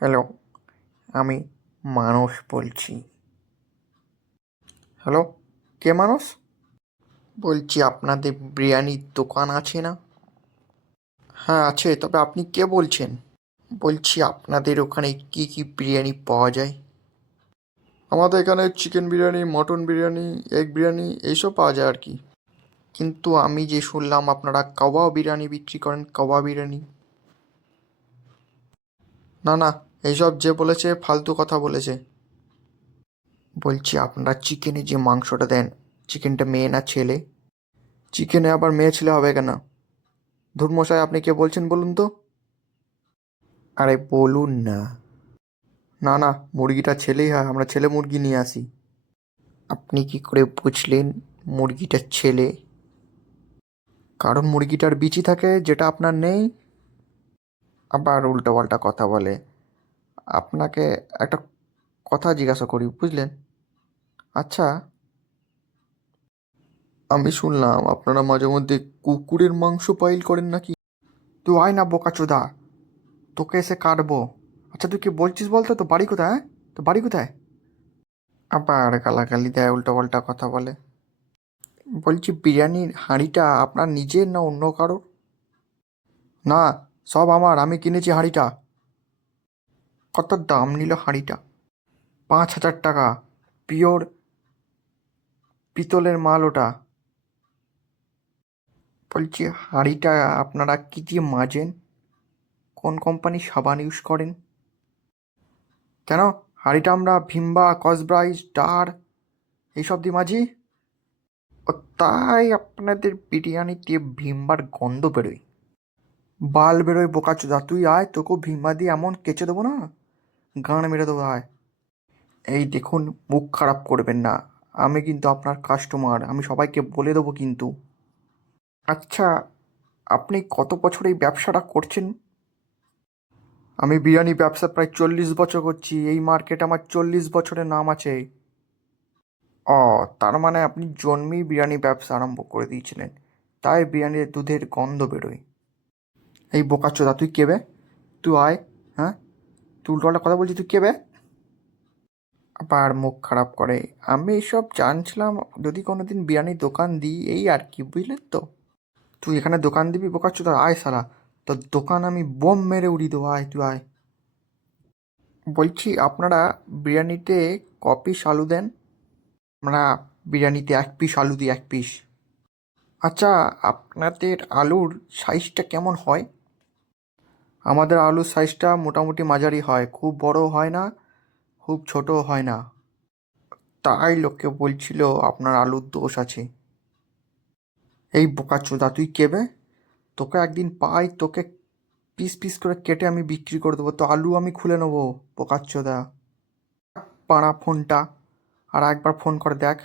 Hello, আমি মানস বলছি। Hello, কে মানস? বলছি আপনাদের বিরিয়ানির দোকান আছে না? হ্যাঁ আছে, তবে আপনি কে বলছেন? বলছি আপনাদের ওখানে কি কি বিরিয়ানি পাওয়া যায়? আমাদের এখানে chicken biryani, mutton biryani, egg biryani এইসব পাওয়া যায় আর কি। কিন্তু আমি যে শুনলাম আপনারা কাবাব বিরিয়ানি বিক্রি করেন, কাবাব বিরিয়ানি। না না, এইসব যে বলেছে ফালতু কথা বলেছে। বলছি আপনারা চিকেনে যে মাংসটা দেন, চিকেনটা মেয়ে না ছেলে? চিকেনে আবার মেয়ে ছেলে হবে কেন? ধুরমশাই, আপনি কে বলছেন বলুন তো? আরে বলুন না। না না, মুরগিটা ছেলেই হয়, আমরা ছেলে মুরগি নিয়ে আসি। আপনি কি করে বুঝলেন মুরগিটা ছেলে? কারণ মুরগিটার বিচি থাকে, যেটা আপনার নেই। আবার উল্টোপাল্টা কথা বলে। আপনাকে একটা কথা জিজ্ঞাসা করি, বুঝলেন? আচ্ছা, আমি শুনলাম আপনারা মাঝে মধ্যে কুকুরের মাংস পাইল করেন নাকি? তুই আয় না বোকাচোদা, তোকে এসে কাটবো। আচ্ছা তুই কি বলছিস বলতো, তো বাড়ি কোথায়, হ্যাঁ? তো বাড়ি কোথায়? আবার গালাগালি দেয়, উল্টোপাল্টা কথা বলে। বলছি বিরিয়ানির হাঁড়িটা আপনার নিজের না অন্য কারোর? না, সব আমার, আমি কিনেছি হাঁড়িটা। কত দাম নিল হাঁড়িটা? 5,000 টাকা। পিওর পিতলের মাল ওটা। বলছি হাঁড়িটা আপনারা কি দিয়ে মাজেন? কোন কোম্পানির সাবান ইউজ করেন? কেন? হাঁড়িটা আমরা ভিমবা, কসব্রাইট, ডার এইসব দিয়ে মাজি। ও তাই আপনাদের বিরিয়ানিতে ভিমবার গন্ধ বেরোয়? বাল বেরোয় বোকাচোদা, তুই আয়, তোকেও ভিমবা দিয়ে এমন কেচে দেবো না, গান মেরে দেবো, আয়। এই দেখুন, মুখ খারাপ করবেন না। আমি কিন্তু আপনার কাস্টমার, আমি সবাইকে বলে দেবো কিন্তু। আচ্ছা, আপনি কত বছর এই ব্যবসাটা করছেন? আমি বিরিয়ানি ব্যবসা প্রায় 40 বছর করছি, এই মার্কেট আমার 40 বছরের নাম আছে। ও, তার মানে আপনি জন্মেই বিরিয়ানি ব্যবসা আরম্ভ করে দিয়েছিলেন, তাই বিরিয়ানির দুধের গন্ধ বেরোয়। এই বোকাচোদা, তুই কে বে? তুই আয়। হ্যাঁ, তুই উল্টোপাল্টা কথা বলছিস, তুই কে বে? আবার মুখ খারাপ করে। আমি এসব জানছিলাম যদি কোনোদিন বিরিয়ানির দোকান দিই, এই আর কি, বুঝলেন তো? তুই এখানে দোকান দিবি বোকাচ্চোদা, আয় সালা। তোর দোকান আমি বোম মেরে উড়িয়ে দেবো, আয় তুই আয়। বলছি আপনারা বিরিয়ানিতে ক পিস আলু দেন? আমরা বিরিয়ানিতে 1 পিস আলু দিই, 1 পিস। আচ্ছা, আপনাদের আলুর সাইজটা কেমন হয়? আমাদের আলুর সাইজটা মোটামুটি মাঝারি হয়, খুব বড় হয় না, খুব ছোটও হয় না। তাই লোকে বলছিল আপনার আলুর দোষ আছে। এই বোকাচোদা, তুই কে বে? তোকে একদিন পাই, তোকে পিস পিস করে কেটে আমি বিক্রি করে দেবো, তো আলু আমি খুলে নেবো, বোকাচ্চোদা। পাড়া ফোনটা, আর একবার ফোন করে দেখ।